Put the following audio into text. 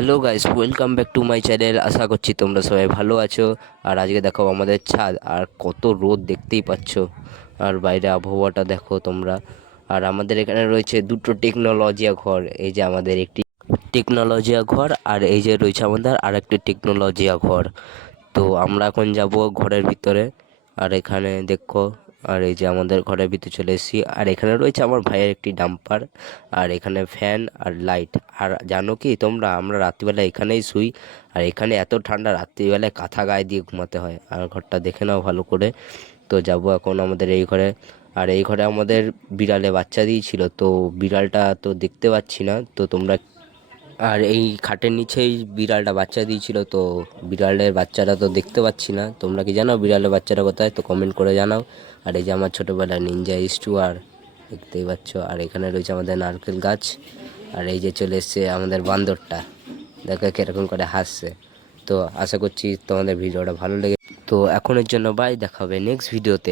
Hello guys, welcome back to my channel. আশা করছি তোমরা সবাই ভালো আছো। আর আজকে দেখো আমাদের ছাদ, আর কত রোদ দেখতেই পাচ্ছ। আর বাইরে আবহাওয়াটা দেখো তোমরা। আর আমাদের এখানে রয়েছে দুটো টেকনোলজিয়া ঘর। এই যে আমাদের একটি টেকনোলজিয়া ঘর, আর এই যে রয়েছে আমাদের আরেকটি টেকনোলজিয়া ঘর। তো আমরা এখন যাব ঘরের ভিতরে। আর এখানে দেখো, আর এই যে আমাদের ঘরের ভিতরে চলে এসেছি। আর এখানে রয়েছে আমার ভাইয়ের একটি ডাম্পার, আর এখানে ফ্যান আর লাইট। আর জানো কি তোমরা, আমরা রাত্রিবেলা এখানেই শুই। আর এখানে এত ঠান্ডা, রাত্রিবেলায় কাঁথা গায়ে দিয়ে ঘুমাতে হয়। আর ঘরটা দেখে নাও ভালো করে। তো যাব এখন আমাদের এই ঘরে। আর এই ঘরে আমাদের বিড়ালে বাচ্চা দিয়েছিল, তো বিড়ালটা তো দেখতে পাচ্ছি না তো তোমরা। আর এই খাটের নিচেই বিড়ালটা বাচ্চা দিয়েছিল, তো বিড়ালের বাচ্চাটা তো দেখতে পাচ্ছি না। তোমরা কি জানো বিড়ালের বাচ্চাটা কোথায়? তো কমেন্ট করে জানাও। আর এই যে আমার ছোটোবেলার নিনজা স্টুয়ার, দেখতেই পাচ্ছ। আর এখানে রয়েছে আমাদের নারকেল গাছ। আর এই যে চলে এসছে আমাদের বান্দরটা, দেখো কিরকম করে হাসছে। তো আশা করছি তোমাদের ভিডিওটা ভালো লেগে। তো এখনের জন্য বাই, দেখা হবে নেক্সট ভিডিওতে।